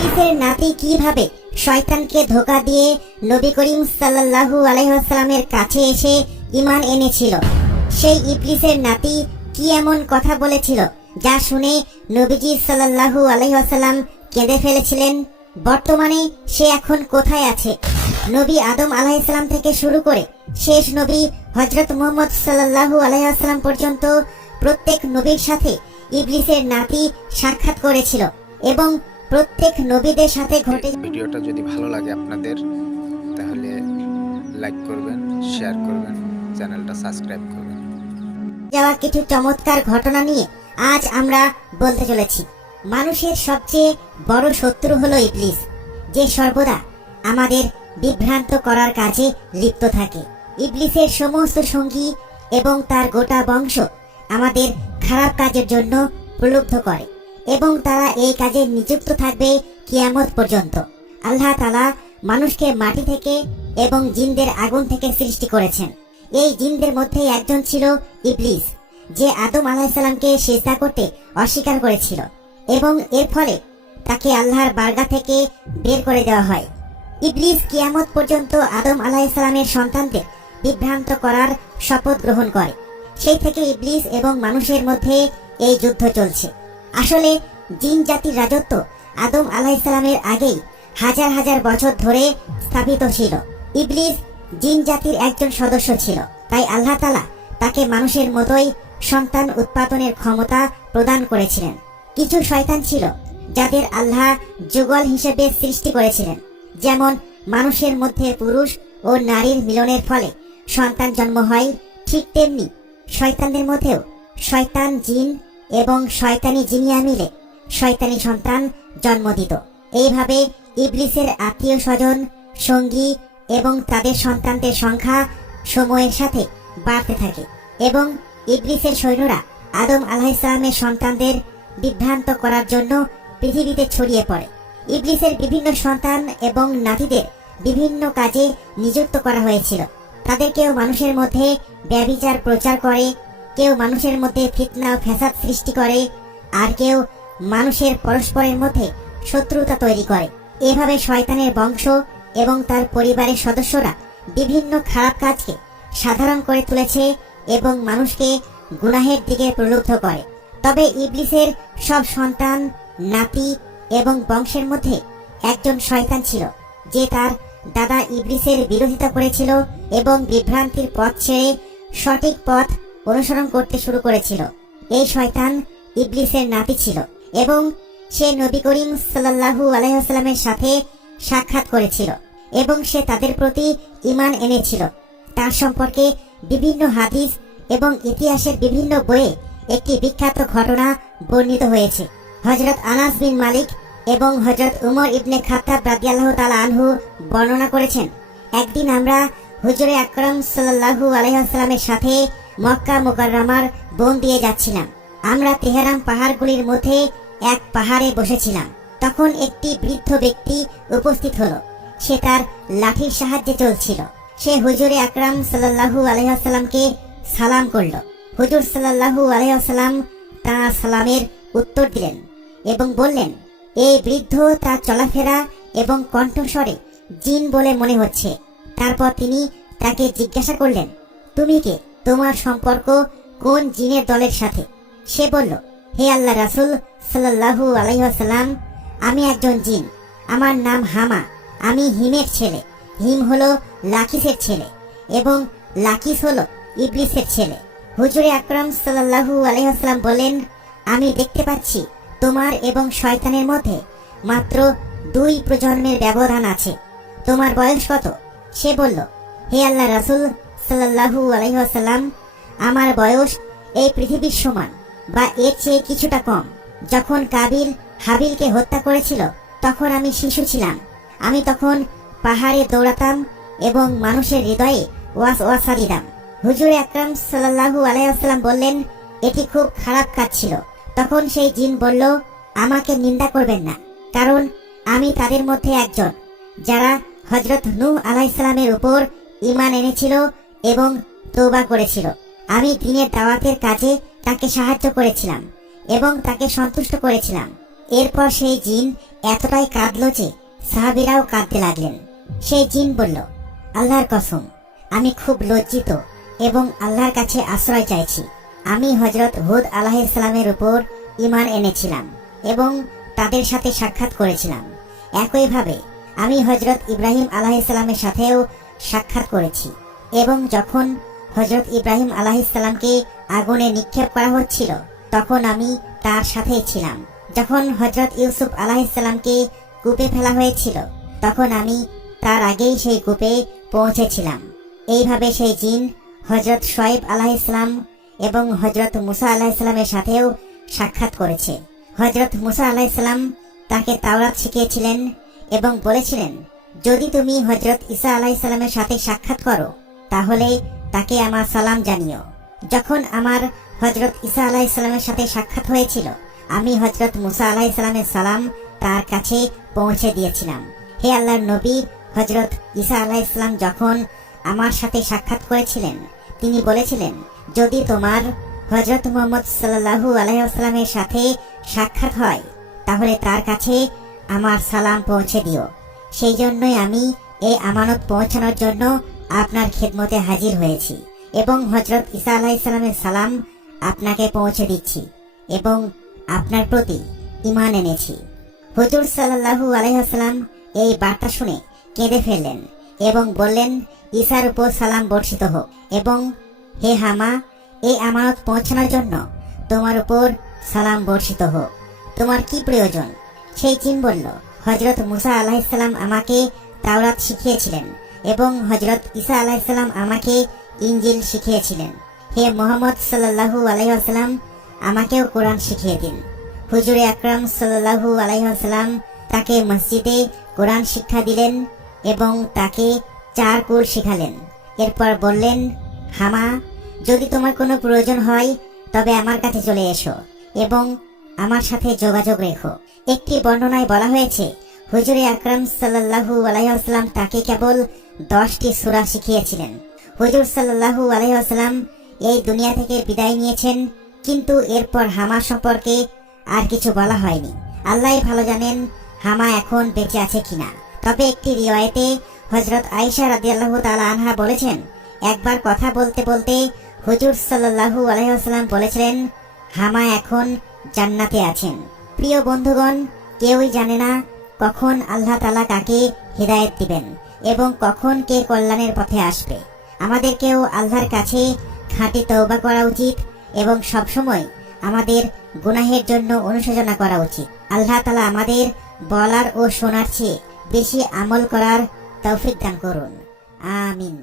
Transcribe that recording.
ইবলিসের নাতি কিভাবে শয়তানকে ধোঁকা দিয়ে নবী করিম সাল্লাল্লাহু আলাইহি ওয়াসাল্লামের কাছে এসে ঈমান এনেছিল। সেই ইবলিসের নাতি কি এমন কথা বলেছিল যা শুনে নবীজি সাল্লাল্লাহু আলাইহি ওয়াসাল্লাম কেঁদে ফেলেছিলেন। বর্তমানে সে এখন কোথায় আছে? নবী আদম আলাইহিস সালাম থেকে শুরু করে শেষ নবী হযরত মুহাম্মদ সাল্লাল্লাহু আলাইহি ওয়াসাল্লাম পর্যন্ত প্রত্যেক নবীর সাথে ইবলিসের নাতি সাক্ষাৎ করেছিল এবং প্রত্যেক নবীদের সাথে ঘটে। ভিডিওটা যদি ভালো লাগে আপনাদের তাহলে লাইক করবেন, শেয়ার করবেন, চ্যানেলটা সাবস্ক্রাইব করবেন। যাওয়া কিছু চমৎকার ঘটনা নিয়ে আজ আমরা বলতে চলেছি। মানুষের সবচেয়ে বড় শত্রু হলো ইবলিস, যে সর্বদা আমাদের বিভ্রান্ত করার কাজে লিপ্ত থাকে। ইবলিসের সমস্ত সঙ্গী এবং তার গোটা বংশ আমাদের খারাপ কাজের জন্য প্রলুব্ধ করে এবং তারা এই কাজে নিযুক্ত থাকবে কিয়ামত পর্যন্ত। আল্লাহ তাআলা মানুষকে মাটি থেকে এবং জিনদের আগুন থেকে সৃষ্টি করেছেন। এই জিনদের মধ্যে একজন ছিল ইবলিস, যে আদম আলাইহিস সালামকে সিজদা করতে অস্বীকার করেছিল এবং এর ফলে তাকে আল্লাহর বারগাহ থেকে বের করে দেওয়া হয়। ইবলিস কিয়ামত পর্যন্ত আদম আলাইহিস সালামের সন্তানদের বিভ্রান্ত করার শপথ গ্রহণ করে। সেই থেকে ইবলিস এবং মানুষের মধ্যে এই যুদ্ধ চলছে। আসলে জিন জাতির রাজত্ব আদম আলাইহিস সালামের আগেই হাজার হাজার বছর ধরে স্থাপিত ছিল। ইবলিস জিন জাতির একজন সদস্য ছিল, তাই আল্লাহ তাআলা তাকে মানুষের মতোই সন্তান উৎপাদনের ক্ষমতা প্রদান করেছিলেন। কিছু শয়তান ছিল যাদের আল্লাহ যুগল হিসেবে সৃষ্টি করেছিলেন, যেমন মানুষের মধ্যে পুরুষ ও নারীর মিলনের ফলে সন্তান জন্ম হয়, ঠিক তেমনি শয়তানদের মধ্যেও শয়তান জিন এবং শয়তানি জিনিয়া মিলে শয়তানি সন্তান জন্ম দিত। এইভাবে ইবলিসের আত্মীয় স্বজন, সঙ্গী এবং তাদের সন্তানদের সংখ্যা সময়ের সাথে বাড়তে থাকে এবং ইবলিসের সৈন্যরা আদম আলাইহিস সালামের সন্তানদের বিভ্রান্ত করার জন্য পৃথিবীতে ছড়িয়ে পড়ে। ইবলিসের বিভিন্ন সন্তান এবং নাতিদের বিভিন্ন কাজে নিযুক্ত করা হয়েছিল। তাদের কেউ মানুষের মধ্যে ব্যভিচার প্রচার করে, কেউ মানুষের মধ্যে ফিতনা ও ফ্যাসাদ সৃষ্টি করে, আর কেউ মানুষের পরস্পরের মধ্যে শত্রুতা তৈরি করে। এভাবে শয়তানের বংশ এবং তার পরিবারের সদস্যরা বিভিন্ন খারাপ কাজকে সাধারণ করে তুলেছে এবং মানুষকে গুনাহের দিকে প্রলুব্ধ করে। তবে ইবলিসের সব সন্তান, নাতি এবং বংশের মধ্যে একজন শয়তান ছিল, যে তার দাদা ইবলিসের বিরোধিতা করেছিল এবং বিভ্রান্তির পথ ছেড়ে সঠিক পথ অনুসরণ করতে শুরু করেছিল। এই শয়তান ইবলিসের নাতি ছিল এবং সে নবী করিম সাল্লাল্লাহু আলাইহি ওয়াসাল্লামের সাথে সাক্ষাৎ করেছিল এবং সে তাদের প্রতি ঈমান এনেছিল। তার সম্পর্কে বিভিন্ন হাদিস এবং ইতিহাসের বিভিন্ন বইয়ে একটি বিখ্যাত ঘটনা বর্ণিত হয়েছে। হযরত আনাস বিন মালিক এবং হযরত উমর ইবনে খাত্তাব রাদিয়াল্লাহু তাআলা আনহু বর্ণনা করেছেন, একদিন আমরা হুজুরে আকরাম সাল্লাল্লাহু আলাইহি ওয়াসাল্লামের সাথে মক্কা মুকাররমার বন দিয়ে যাচ্ছিলাম। আমরা তেহরান পাহাড়গুলির মধ্যে এক পাহাড়ে বসেছিলাম। তখন একটি বৃদ্ধ ব্যক্তি উপস্থিত হলো। সে তার লাঠির সাহায্যে চলছিল। সে হুজুরে আকরাম সাল্লাল্লাহু আলাইহি ওয়াসাল্লামকে সালাম করল। হুজুর সাল্লাল্লাহু আলাইহি ওয়াসাল্লাম তার সালামের উত্তর দিলেন এবং বললেন, এই বৃদ্ধ তার চলাফেরা এবং কণ্ঠস্বরে জিন বলে মনে হচ্ছে। তারপর তিনি তাকে জিজ্ঞাসা করলেন, তুমি কে? তোমার সম্পর্ক কোন জিনের দলের সাথে? সে বলল, হে আল্লাহ রাসূল সাল্লাল্লাহু আলাইহি ওয়াসাল্লাম, আমি একজন জিন। আমার নাম হামা। আমি হিমের ছেলে। হিম হলো লাকিসের ছেলে এবং লাকিস হলো ইবলিসের ছেলে। হুজুরে আকরাম সাল্লাল্লাহু আলাইহি ওয়াসাল্লাম বলেন, আমি দেখতে পাচ্ছি তোমার এবং শয়তানের মধ্যে মাত্র 2 প্রজন্মের ব্যবধান আছে। তোমার বয়স কত? সে বলল, হে আল্লাহ রাসূল সাল্লাল্লাহু আলাইহি ওয়াসাল্লাম, আমার বয়স এই পৃথিবীর সমান বা এর চেয়ে কিছুটা কম। যখন কাবিল হাবিলকে হত্যা করেছিল তখন আমি শিশু ছিলাম। আমি তখন পাহাড়ে দৌড়াতাম এবং মানুষের হৃদয়ে ওয়াসওয়াসা দিতাম। হুজুরে আকরাম সাল্লাল্লাহু আলাইহি ওয়াসাল্লাম বললেন, এটি খুব খারাপ কাজ ছিল। তখন সেই জিন বলল, আমাকে নিন্দা করবেন না, কারণ আমি তাদের মধ্যে একজন যারা হযরত নূহ আলাইহিস সালামের উপর ঈমান এনেছিল এবং তওবা করেছিল। আমি দ্বীনের দাওয়াতের কাজে তাকে সাহায্য করেছিলাম এবং তাকে সন্তুষ্ট করেছিলাম। এরপর সেই জিন এতটাই কাঁদল যে সাহাবীরাও কাঁদতে লাগলেন। সেই জিন বলল, আল্লাহর কসম, আমি খুব লজ্জিত এবং আল্লাহর কাছে আশ্রয় চাইছি। আমি হযরত হুদ আলাইহিস সালামের উপর ঈমান এনেছিলাম এবং তাদের সাথে সাক্ষাৎ করেছিলাম। একইভাবে আমি হযরত ইব্রাহিম আলাইহিস সালামের সাথেও সাক্ষাৎ করেছি এবং যখন হযরত ইব্রাহিম আলাইহিস সালামকে আগুনে নিক্ষেপ করা হচ্ছিল তখন আমি তার সাথেই ছিলাম। যখন হযরত ইউসুফ আলাইহিস সালামকে কূপে ফেলা হয়েছিল তখন আমি তার আগেই সেই কূপে পৌঁছেছিলাম। এইভাবে সেই জিন হযরত শুআয়ব আলাইহিস সালাম এবং হযরত মুসা আলাইহিস সালামের সাথেও সাক্ষাৎ করেছে। হযরত মুসা আলাইহিস সালাম তাকে তাওরাত শিখিয়েছিলেন এবং বলেছিলেন, যদি তুমি হযরত ঈসা আলাইহিস সালামের সাথে সাক্ষাৎ করো তাহলে তাকে আমার সালাম জানিও। যখন আমার হযরত ঈসা আলাইহিস সালামের সাথে সাক্ষাৎ হয়েছিল আমি হযরত মুসা আলাইহিস সালামের সালাম তার কাছে পৌঁছে দিয়েছিলাম। হে আল্লাহর নবী, হযরত ঈসা আলাইহিস সালাম যখন আমার সাথে সাক্ষাৎ করেছিলেন তিনি বলেছিলেন, যদি তোমার হযরত মুহাম্মদ সাল্লাল্লাহু আলাইহি ওয়াসাল্লামের সাথে সাক্ষাৎ হয় তাহলে তার কাছে আমার সালাম পৌঁছে দিও। সেই জন্যই আমি এই আমানত পৌঁছানোর জন্য আপনার খিদমতে হাজির হয়েছি এবং হযরত ঈসা আলাইহিস সালামের সালাম আপনাকে পৌঁছে দিচ্ছি এবং আপনার প্রতি ঈমান এনেছি। হুজুর সাল্লাল্লাহু আলাইহি ওয়াসাল্লাম এই বার্তা শুনে কেঁদে ফেললেন এবং বললেন, ঈসার উপর সালাম বর্ষিত হোক এবং হে হামা, এই আমানত পৌঁছানোর জন্য তোমার উপর সালাম বর্ষিত হোক। তোমার কি প্রয়োজন? সেই জিন বলল, হযরত মুসা আলাইহিস সালাম আমাকে তাওরাত শিখিয়েছিলেন এবং হযরত ঈসা আলাইহিস সালাম আমাকে ইনজিল শিখিয়েছিলেন। হে মুহাম্মদ সাল্লাল্লাহু আলাইহি ওয়াসাল্লাম, আমাকেও কোরআন শিখিয়ে দিন। হুজুরে আকরাম সাল্লাল্লাহু আলাইহি ওয়াসাল্লাম তাকে মসজিদে কোরআন শিক্ষা দিলেন এবং তাকে 4 কুল শিখালেন। এরপর বললেন, হামা, যদি তোমার কোনো প্রয়োজন হয় তবে আমার কাছে চলে এসো এবং আমার সাথে যোগাযোগ রেখো। একটি বর্ণনায় বলা হয়েছে হুজুরে আকরাম সাল্লাল্লাহু আলাইহি ওয়াসাল্লাম তাকে কেবল 10টি সূরা শিখিয়েছিলেন। হুজুর সাল্লাল্লাহু আলাইহি ওয়াসাল্লাম এই দুনিয়া থেকে বিদায় নিয়েছেন, কিন্তু এরপর হামা সম্পর্কে আর কিছু বলা হয়নি। আল্লাহই ভালো জানেন হামা এখন বেঁচে আছে কিনা। তবে একটি রিওয়ায়েতে হযরত আয়েশা রাদিয়াল্লাহু তাআলা আনহা বলেছেন, একবার কথা বলতে বলতে হুজুর সাল্লাল্লাহু আলাইহি ওয়াসাল্লাম বলেছিলেন, হামা এখন জান্নাতে আছেন। প্রিয় বন্ধুগণ, কেউই জানে না কখন আল্লাহ তাআলা কাকে হিদায়াত দিবেন এবং কখন কে কল্যাণের পথে আসবে। আমাদেরকেও আল্লাহর কাছে খাঁটি তওবা করা উচিত এবং সবসময় আমাদের গুনাহের জন্য অনুশোচনা করা উচিত। আল্লাহ তাআলা আমাদের বলার ও শোনার চেয়ে বেশি আমল করার তৌফিক দান করুন। আমিন।